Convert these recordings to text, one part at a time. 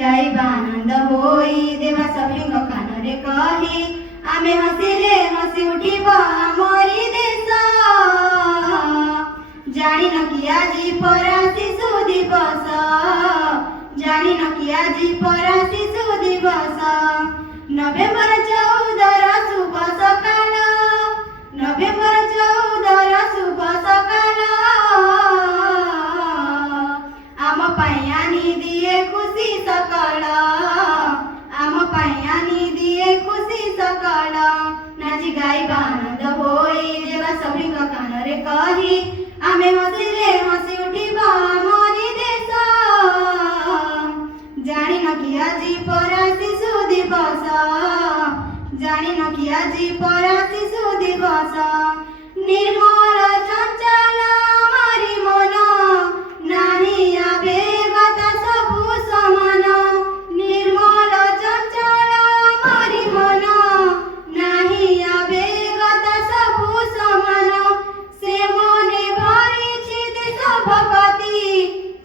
गाइबा आनंद होई देवा सभिंग कानरे कही आमे हसिले हसी उठिब आमरी देश जानी न कि आजी परा शिशु दिवस जानी न कि आजी परा शिशु दिवस नवेम्बर 14 शुभ सकाळ नवेम्बर 14 शुभ सकाळ आम पायानी दिए खुशी सकाळ आम पायानी दिए खुशी सकाळ नाची गाइबा आनंद होई देवा सभिंग कानरे कही आमे हसिले हसी उठिब आमरी देश जानी न कि आजी परा शिशु दिवस जानी न कि आजी परा शिशु दिवस निर्मल चंचल आमरी मन नाही आवेगत सबु समान निर्मल चंचल आमरी मन नाही आवेगत सबु समान से मने भरिछि देश भक्ति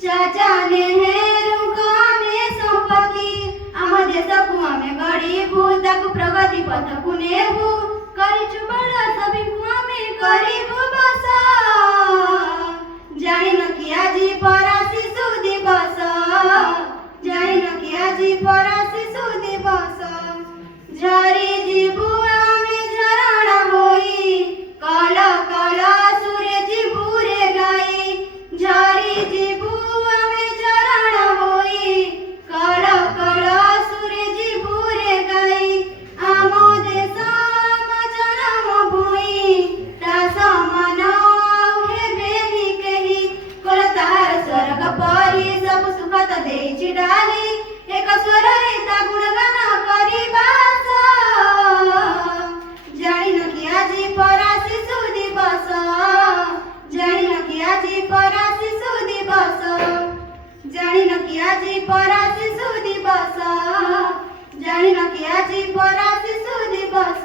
चाचा नेहरू कामे संपत्ति आम देशकु आमे गढ़िबु ताकु प्रगति पथकु नेबु करिछु बड़ सभिंकु आमे करिबु बस जानी न कि आजी परा शिशु दिवस जानी न कि आजी परा शिशु दिवस झरी जीबु आमे झरणा होई कल कल सुरे जीबु रे गाई झरी जीबु आमे झरणा होई कल कल सुरे जीबु रे गाई आम देश आम जनम भूई ता समान हेबेनि केही कोलतार स्वर्ग परी सब सुखत देछि डाली एक स्वर रे ता गुणगान करी बास जानी न कि आजी परा शिशु दिवस जानी न कि आजी परा शिशु दिवस जानी न कि आजी परा शिशु दिवस जानी न कि आजी परा शिशु दिवस।